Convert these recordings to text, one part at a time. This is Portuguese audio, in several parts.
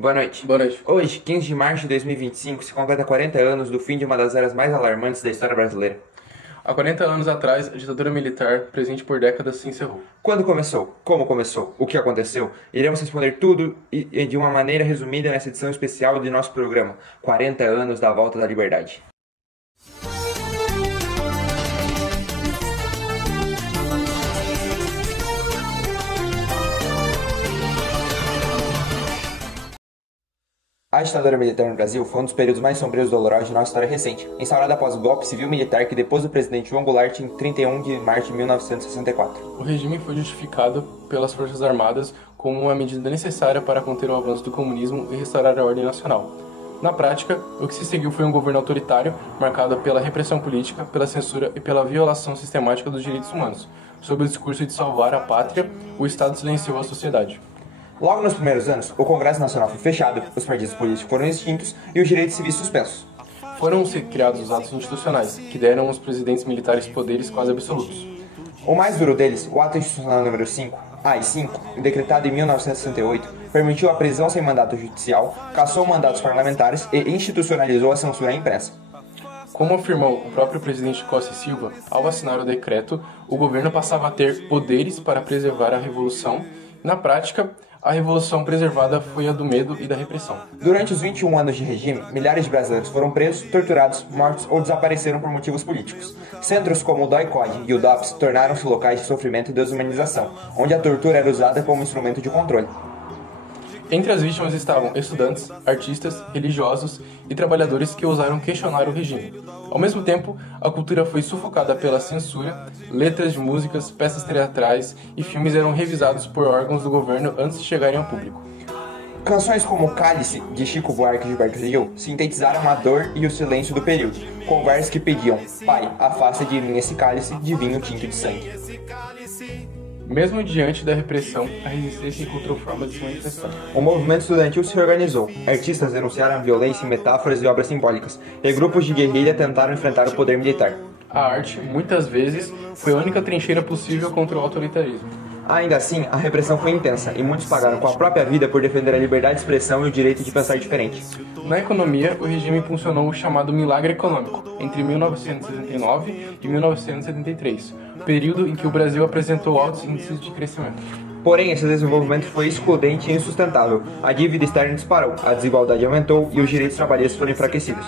Boa noite. Boa noite. Hoje, 15 de março de 2025, se completa 40 anos do fim de uma das eras mais alarmantes da história brasileira. Há 40 anos atrás, a ditadura militar, presente por décadas, se encerrou. Quando começou? Como começou? O que aconteceu? Iremos responder tudo e de uma maneira resumida nessa edição especial de nosso programa, 40 anos da volta da liberdade. A ditadura militar no Brasil foi um dos períodos mais sombrios e dolorosos de nossa história recente, instaurada após o golpe civil-militar que depôs o presidente João Goulart em 31 de março de 1964. O regime foi justificado pelas Forças Armadas como uma medida necessária para conter o avanço do comunismo e restaurar a ordem nacional. Na prática, o que se seguiu foi um governo autoritário, marcado pela repressão política, pela censura e pela violação sistemática dos direitos humanos. Sob o discurso de salvar a pátria, o Estado silenciou a sociedade. Logo nos primeiros anos, o Congresso Nacional foi fechado, os partidos políticos foram extintos e os direitos civis suspensos. Foram criados os atos institucionais, que deram aos presidentes militares poderes quase absolutos. O mais duro deles, o Ato Institucional número 5, AI-5, decretado em 1968, permitiu a prisão sem mandato judicial, cassou mandatos parlamentares e institucionalizou a censura à imprensa. Como afirmou o próprio presidente Costa e Silva, ao assinar o decreto, o governo passava a ter poderes para preservar a revolução. Na prática, a revolução preservada foi a do medo e da repressão. Durante os 21 anos de regime, milhares de brasileiros foram presos, torturados, mortos ou desapareceram por motivos políticos. Centros como o DOI-CODE e o DOPS tornaram-se locais de sofrimento e desumanização, onde a tortura era usada como instrumento de controle. Entre as vítimas estavam estudantes, artistas, religiosos e trabalhadores que ousaram questionar o regime. Ao mesmo tempo, a cultura foi sufocada pela censura, letras de músicas, peças teatrais e filmes eram revisados por órgãos do governo antes de chegarem ao público. Canções como Cálice, de Chico Buarque e Gilberto Gil, sintetizaram a dor e o silêncio do período, com versos que pediam: Pai, afasta de mim esse cálice de vinho tinto de sangue. Mesmo diante da repressão, a resistência encontrou forma de se manifestar. O movimento estudantil se organizou. Artistas denunciaram a violência em metáforas e obras simbólicas, e grupos de guerrilha tentaram enfrentar o poder militar. A arte, muitas vezes, foi a única trincheira possível contra o autoritarismo. Ainda assim, a repressão foi intensa, e muitos pagaram com a própria vida por defender a liberdade de expressão e o direito de pensar diferente. Na economia, o regime impulsionou o chamado milagre econômico, entre 1969 e 1973, período em que o Brasil apresentou altos índices de crescimento. Porém, esse desenvolvimento foi excludente e insustentável. A dívida externa disparou, a desigualdade aumentou e os direitos trabalhistas foram enfraquecidos.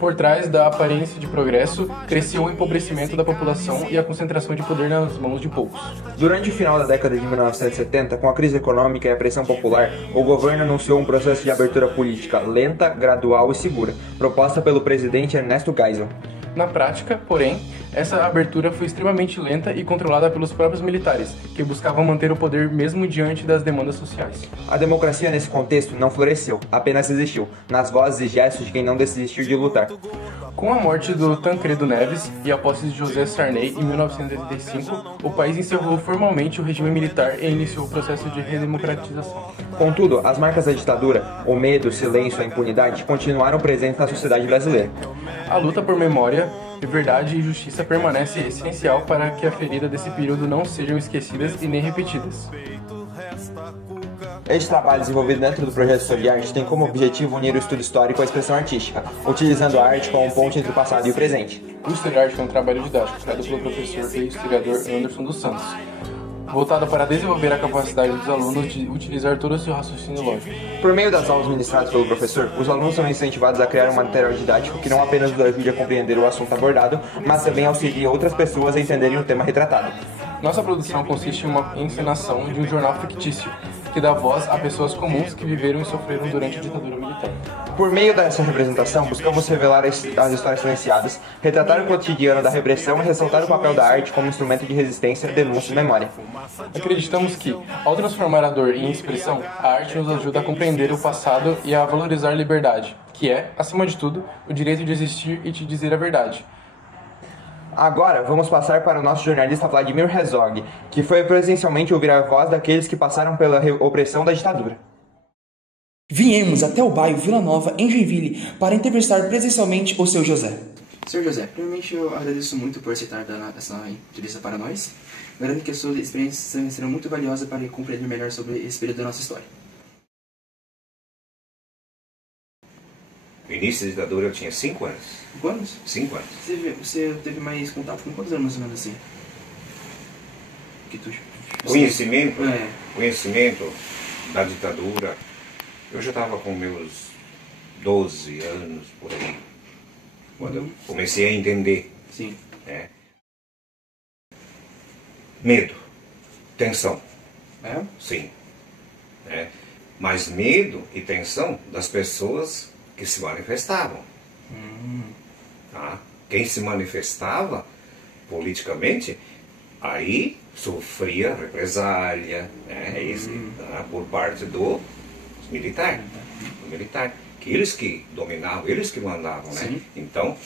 Por trás da aparência de progresso, cresceu o empobrecimento da população e a concentração de poder nas mãos de poucos. Durante o final da década de 1970, com a crise econômica e a pressão popular, o governo anunciou um processo de abertura política lenta, gradual e segura, proposta pelo presidente Ernesto Geisel. Na prática, porém, essa abertura foi extremamente lenta e controlada pelos próprios militares, que buscavam manter o poder mesmo diante das demandas sociais. A democracia nesse contexto não floresceu, apenas existiu, nas vozes e gestos de quem não desistiu de lutar. Com a morte do Tancredo Neves e a posse de José Sarney em 1985, o país encerrou formalmente o regime militar e iniciou o processo de redemocratização. Contudo, as marcas da ditadura, o medo, o silêncio e a impunidade continuaram presentes na sociedade brasileira. A luta por memória, liberdade e justiça permanece essencial para que a ferida desse período não sejam esquecidas e nem repetidas. Este trabalho, desenvolvido dentro do projeto História e Arte, tem como objetivo unir o estudo histórico à expressão artística, utilizando a arte como ponte entre o passado e o presente. O História e Arte é um trabalho didático criado pelo professor e historiador Anderson dos Santos, voltado para desenvolver a capacidade dos alunos de utilizar todo o seu raciocínio lógico. Por meio das aulas ministradas pelo professor, os alunos são incentivados a criar um material didático que não apenas os ajude a compreender o assunto abordado, mas também auxilie outras pessoas a entenderem o tema retratado. Nossa produção consiste em uma encenação de um jornal fictício, que dá voz a pessoas comuns que viveram e sofreram durante a ditadura militar. Por meio dessa representação, buscamos revelar as histórias silenciadas, retratar o cotidiano da repressão e ressaltar o papel da arte como instrumento de resistência, denúncia e memória. Acreditamos que, ao transformar a dor em expressão, a arte nos ajuda a compreender o passado e a valorizar a liberdade, que é, acima de tudo, o direito de existir e de dizer a verdade. Agora, vamos passar para o nosso jornalista Vladimir Herzog, que foi presencialmente ouvir a voz daqueles que passaram pela opressão da ditadura. Viemos até o bairro Vila Nova, em Joinville, para entrevistar presencialmente o seu José. Sr. José, primeiramente eu agradeço muito por aceitar essa entrevista para nós. Garanto que as suas experiências serão muito valiosas para compreender melhor sobre esse período da nossa história. início da ditadura eu tinha 5 anos. 5 anos? 5 anos. Você teve mais contato com quantos anos, mais ou menos assim? Que tu... Conhecimento, É. conhecimento da ditadura, eu já estava com meus 12 anos, por aí, quando eu comecei a entender. Sim. Né? Medo, tensão, É? sim. Né? Mas medo e tensão das pessoas que se manifestavam. Tá? Quem se manifestava politicamente, aí sofria represália, né? Tá? Por parte do militar. Do militar. Que eles que dominavam, eles que mandavam. Né? Então,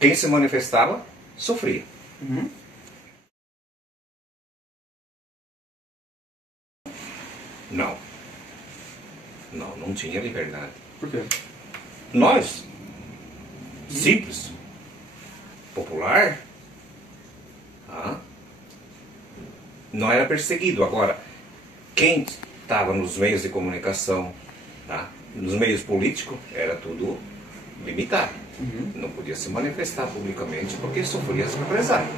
quem se manifestava, sofria. Não. Não tinha liberdade. Por quê? Nós, simples, popular, tá? Não era perseguido. Agora, quem estava nos meios de comunicação, tá? Nos meios políticos, era tudo limitado. Não podia se manifestar publicamente porque sofria as represálias.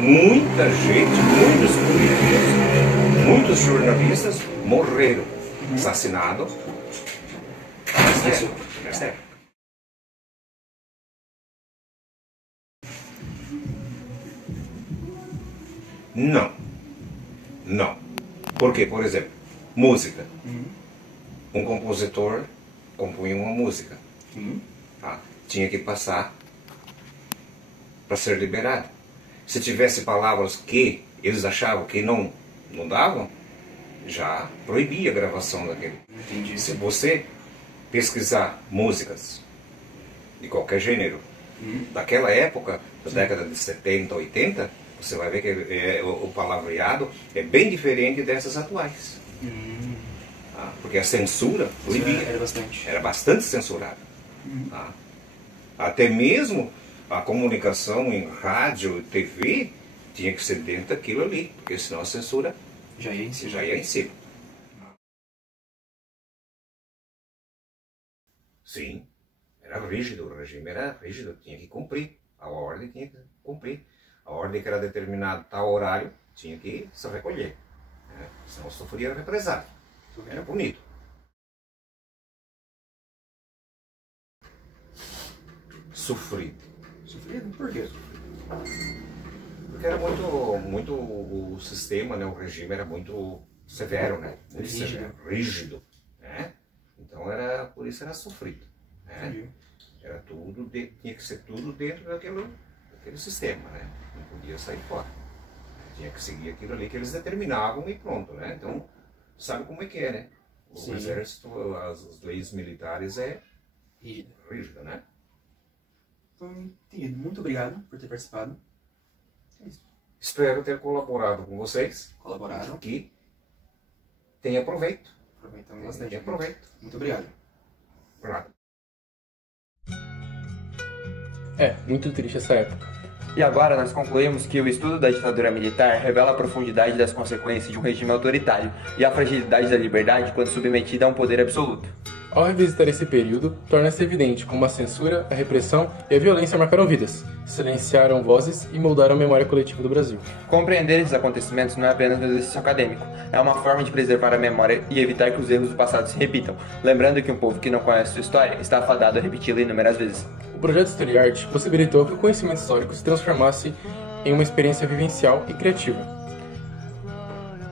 Muita gente, muitos políticos, muitos jornalistas morreram assassinados nessa época. Não. Porque, por exemplo, música. Um compositor compunha uma música. Tá? Tinha que passar para ser liberado. Se tivesse palavras que eles achavam que não davam, já proibia a gravação daquele. Entendi. Se você pesquisar músicas de qualquer gênero, daquela época, da década de 70, 80, você vai ver que o palavreado é bem diferente dessas atuais. Tá? Porque a censura proibia. Era bastante censurado. Tá? Até mesmo a comunicação em rádio e TV tinha que ser dentro daquilo ali, porque senão a censura já ia em cima. Sim, era rígido, o regime era rígido, tinha que cumprir, a ordem tinha que cumprir. A ordem que era determinada tal horário tinha que se recolher, né? Senão sofria represália, era punido. Sofrido. Sofrido? Por quê? Porque era muito o sistema, né? O regime era muito severo, né? Muito severo, rígido, né? Então por isso era sofrido, né? Era tudo, tinha que ser tudo dentro daquele sistema, né? Não podia sair fora. Tinha que seguir aquilo ali que eles determinavam e pronto, né? Então, sabe como é que é, né? O exército, as leis militares é rígida, né? Então, entendido. Muito obrigado por ter participado. É isso. Espero ter colaborado com vocês. Colaboraram. Que tenha proveito. Aproveitamos bastante. Tenha proveito. Muito obrigado. Por nada. Muito triste essa época. E agora nós concluímos que o estudo da ditadura militar revela a profundidade das consequências de um regime autoritário e a fragilidade da liberdade quando submetida a um poder absoluto. Ao revisitar esse período, torna-se evidente como a censura, a repressão e a violência marcaram vidas, silenciaram vozes e moldaram a memória coletiva do Brasil. Compreender esses acontecimentos não é apenas um exercício acadêmico, é uma forma de preservar a memória e evitar que os erros do passado se repitam, lembrando que um povo que não conhece sua história está afadado a repeti-la inúmeras vezes. O projeto Historiarte possibilitou que o conhecimento histórico se transformasse em uma experiência vivencial e criativa.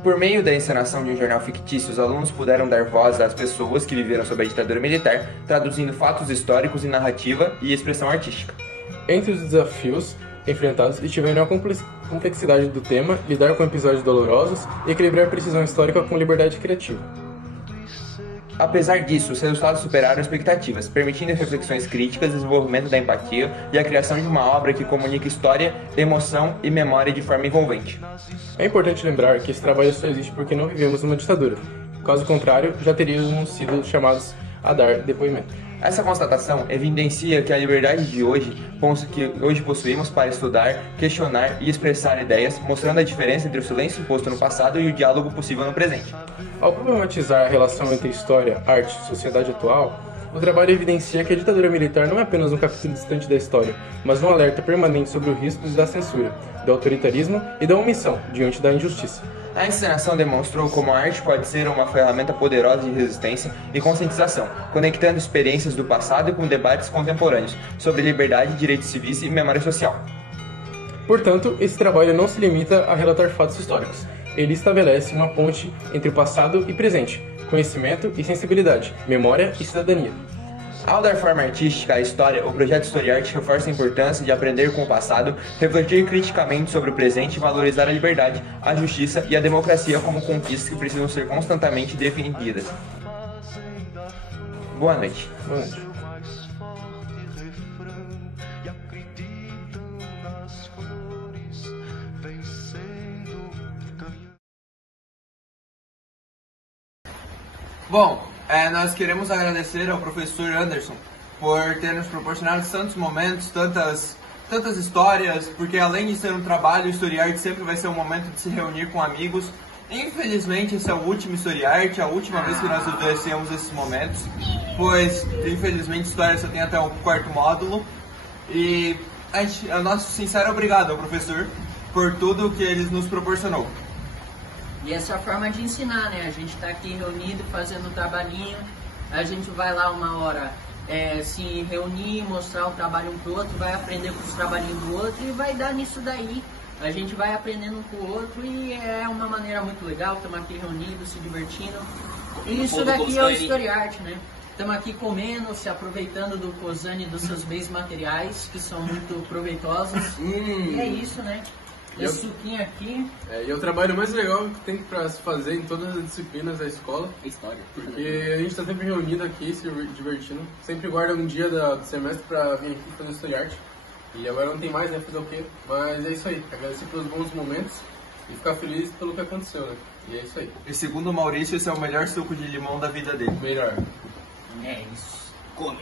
Por meio da encenação de um jornal fictício, os alunos puderam dar voz às pessoas que viveram sob a ditadura militar, traduzindo fatos históricos em narrativa e expressão artística. Entre os desafios enfrentados estiveram a complexidade do tema, lidar com episódios dolorosos e equilibrar precisão histórica com liberdade criativa. Apesar disso, os resultados superaram expectativas, permitindo reflexões críticas, desenvolvimento da empatia e a criação de uma obra que comunica história, emoção e memória de forma envolvente. É importante lembrar que esse trabalho só existe porque não vivemos numa ditadura. Caso contrário, já teríamos sido chamados a dar depoimento. Essa constatação evidencia que a liberdade que hoje possuímos para estudar, questionar e expressar ideias, mostrando a diferença entre o silêncio imposto no passado e o diálogo possível no presente. Ao problematizar a relação entre história, arte e sociedade atual, O trabalho evidencia que a ditadura militar não é apenas um capítulo distante da história, mas um alerta permanente sobre os riscos da censura, do autoritarismo e da omissão diante da injustiça. A encenação demonstrou como a arte pode ser uma ferramenta poderosa de resistência e conscientização, conectando experiências do passado com debates contemporâneos sobre liberdade, direitos civis e memória social. Portanto, esse trabalho não se limita a relatar fatos históricos. Ele estabelece uma ponte entre o passado e presente, conhecimento e sensibilidade, memória e cidadania. Ao dar forma artística à história, o projeto StoryArt reforça a importância de aprender com o passado, refletir criticamente sobre o presente e valorizar a liberdade, a justiça e a democracia como conquistas que precisam ser constantemente defendidas. Boa noite. Boa noite. Bom, nós queremos agradecer ao professor Anderson por ter nos proporcionado tantos momentos, tantas histórias, porque além de ser um trabalho, o StoryArt sempre vai ser um momento de se reunir com amigos. Infelizmente, esse é o último StoryArt, a última vez que nós vivenciamos esses momentos, pois, infelizmente, história só tem até o 4º módulo. E o nosso sincero obrigado ao professor por tudo que ele nos proporcionou. E essa é a forma de ensinar, né? A gente está aqui reunido, fazendo um trabalhinho, a gente vai lá uma hora se reunir, mostrar um trabalho um pro outro, vai aprender com os trabalhinhos do outro e vai dar nisso daí. A gente vai aprendendo um com o outro e é uma maneira muito legal, estamos aqui reunidos, se divertindo. E isso daqui é o StoryArt, né? Estamos aqui comendo, se aproveitando do Cozani e dos seus bens materiais, que são muito proveitosos. E é isso, né? Esse suquinho aqui. E é o trabalho mais legal que tem para se fazer em todas as disciplinas da escola. História. Porque a gente está sempre reunido aqui, se divertindo. Sempre guarda um dia do semestre para vir aqui fazer StoryArt. E agora não tem mais, né? Fazer o quê? Mas é isso aí. Agradecer pelos bons momentos e ficar feliz pelo que aconteceu, né? E é isso aí. E segundo o Maurício, esse é o melhor suco de limão da vida dele. Melhor. É isso. Come.